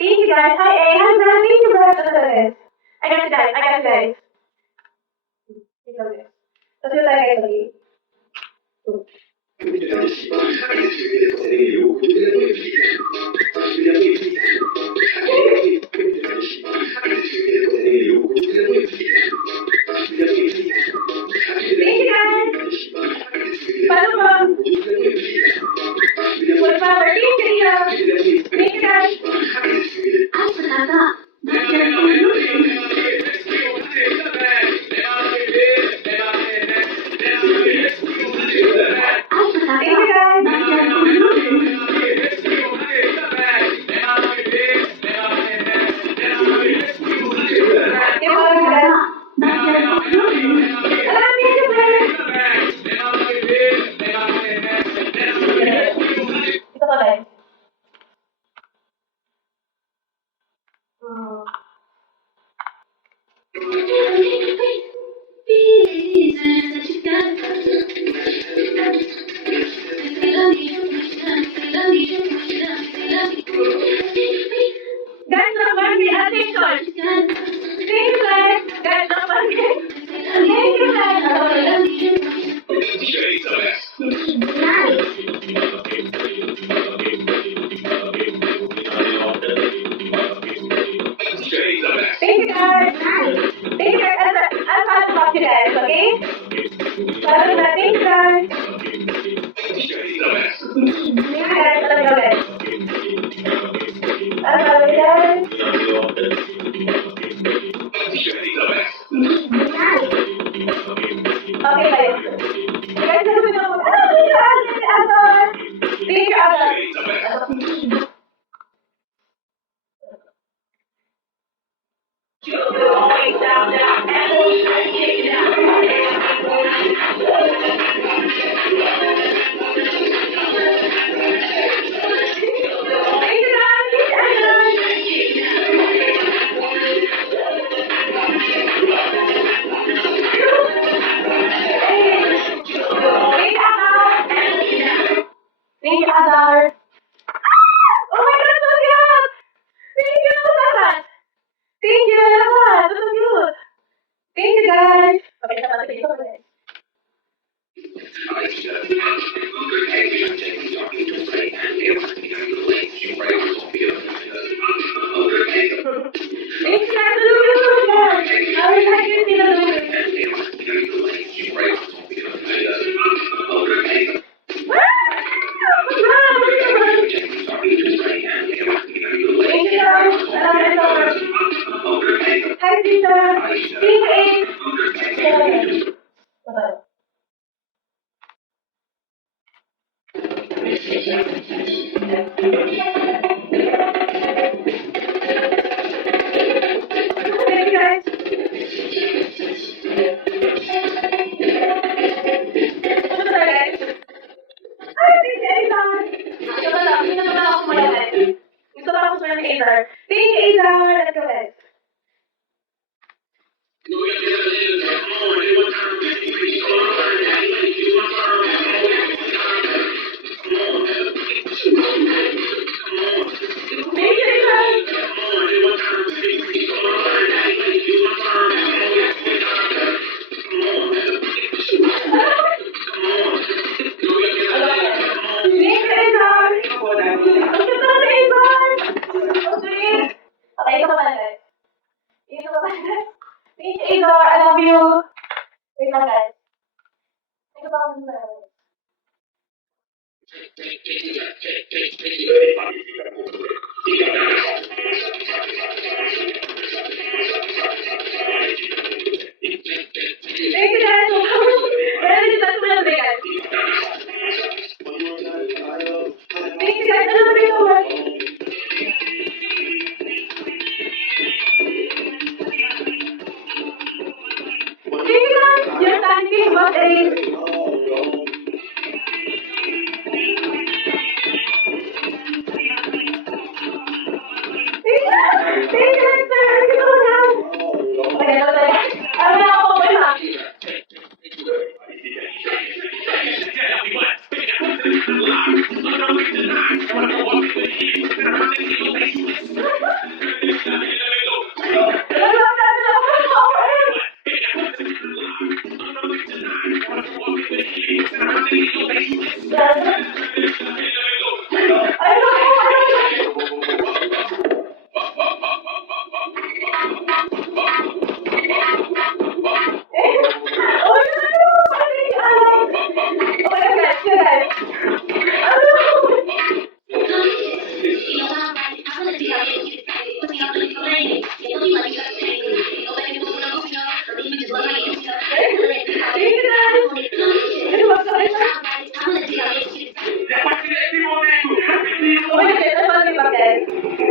Thank you guys. Hi A. Hi Brad. Thank you Brad. I got you guys. I got you guys. Tapos yung tayo guys lagi. Thank you guys. Paano po? Full power. Thank you Rio. Thank you guys. Thank you guys. Ito pa guys. Guys, nakapag may attention. Thank you guys. Guys, nakapag thank you guys. Thank you guys. Thank you guys. I'll pass it off to you guys, okay? Thank you guys. Thank you guys. Let's go guys. I love you guys. Okay guys. You guys have to know. Thank you, Ada. Thank you, Adar. Oh my God, so cute! Thank you, Sakat. Thank you, Sakat. So cute. Thank you, guys. Okay, sama na ito guys. Thank you, guys. I would like you to see Hi, Tita. Thank you, guys. Thank you, Azar. Let's go, guys. Thank you, Azar. Okay, ito pa pala, guys. Ito pa pala, guys. Thank you, Azar. I love you. Wait lang, guys. Ito pa ako sa guys. Thank you, sir. Ito na. Okay, okay. Ano na ako po na?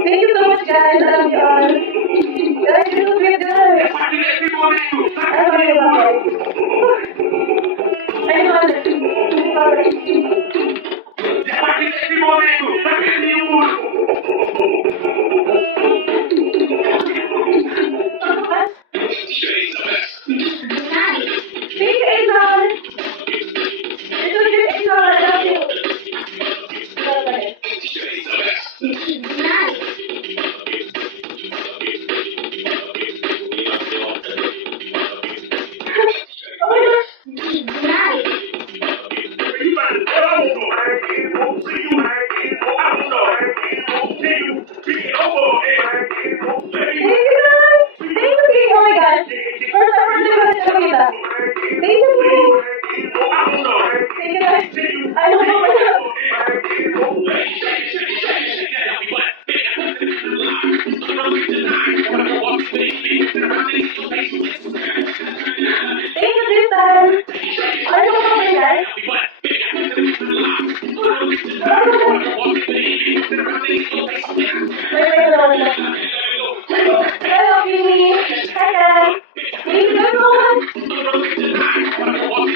Thank you so much, guys. I love you all. Guys, you're so sweet, guys. I love you, guys. I love you. Sorry. Thank you, Azon. You're so sweet, Azon. I love you. Bye-bye. Oh my gosh. Thank you, guys. Thank you, King. Oh my gosh. First ever to go to Canada. Thank you, King. Thank you, guys. I don't know what to do. Thank you, Tristan. I don't know what to do, guys. Wait, hello, Mimi. Hi, guys. Thank you, everyone.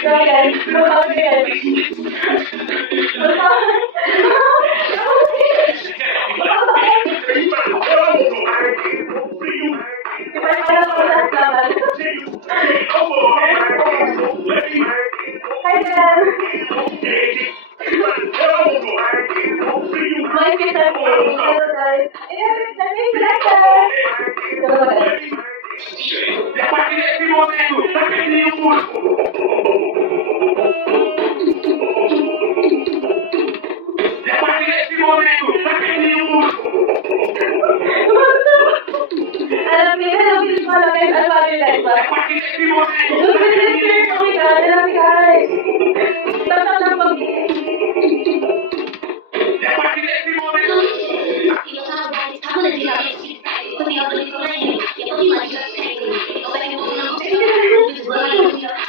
Sorry, guys. No, guys. Hi, Dan. My favorite game. Hello, guys. Alam niyo, pala guys, ano ba yung live ba? Look at this shirt! Oh my God, I love you guys! Tatak lang pag...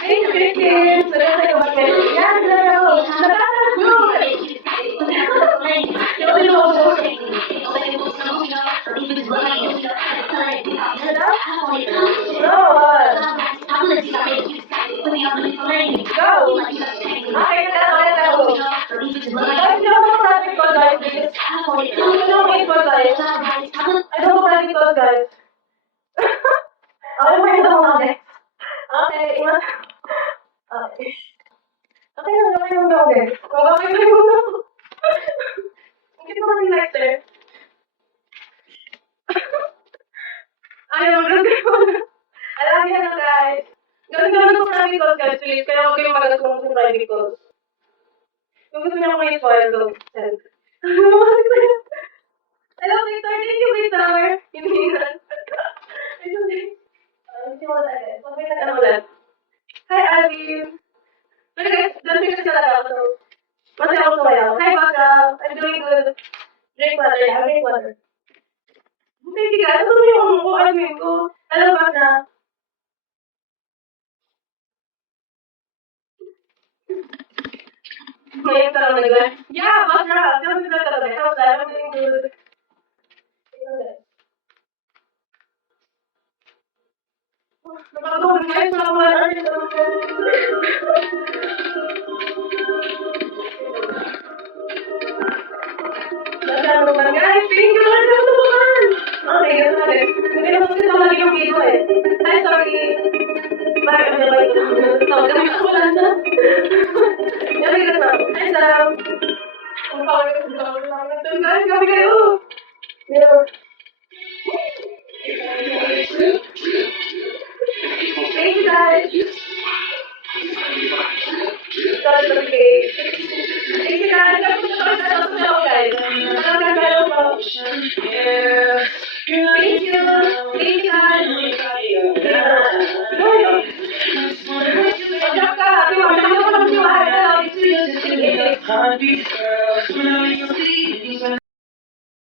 Thank you, Christine! Salamat kayo bakit? Yan, hello! Nakaka-good! Hello? No! Go! Okay, hello. Guys, you know what project called, guys? You know what it's called, guys? I don't know what project called, guys. Okay, may ito mga guys. Okay, iwan. Okay. Okay lang, okay lang daw, guys. Okay lang daw. Hindi ko man like, sir. Ayaw, ganda ko na. Alam niyo na, guys. Ganda ko private calls, guys, please. Kaya huwag kayong magagas kung sa private calls. Kung gusto niyo ako kayo spoil, go. Send. Hello, Victor. Thank you, Victor. Hindi na. Hindi mo na agad. Pag may nag-ano ulit. Hi, Alvin. Pero guys, dancing kasi talaga ako, so masaya ako sumayaw. Hi, Baka. I'm doing good. Drink water. Yeah, drink water. Thank you guys. Ano yung admin ko? Hello, Baka. Ngayon ka lang nag-live. Yeah, Baka. Kaya mo sila talaga. How's that? I'm doing good. Nakakatawa guys. Nakakatawa. Sabi kayo. Yeah. Thank you, guys. Sorry, okay. Thank you, guys. Thank you, guys. Thank you. Thank you, guys. Happy birthday.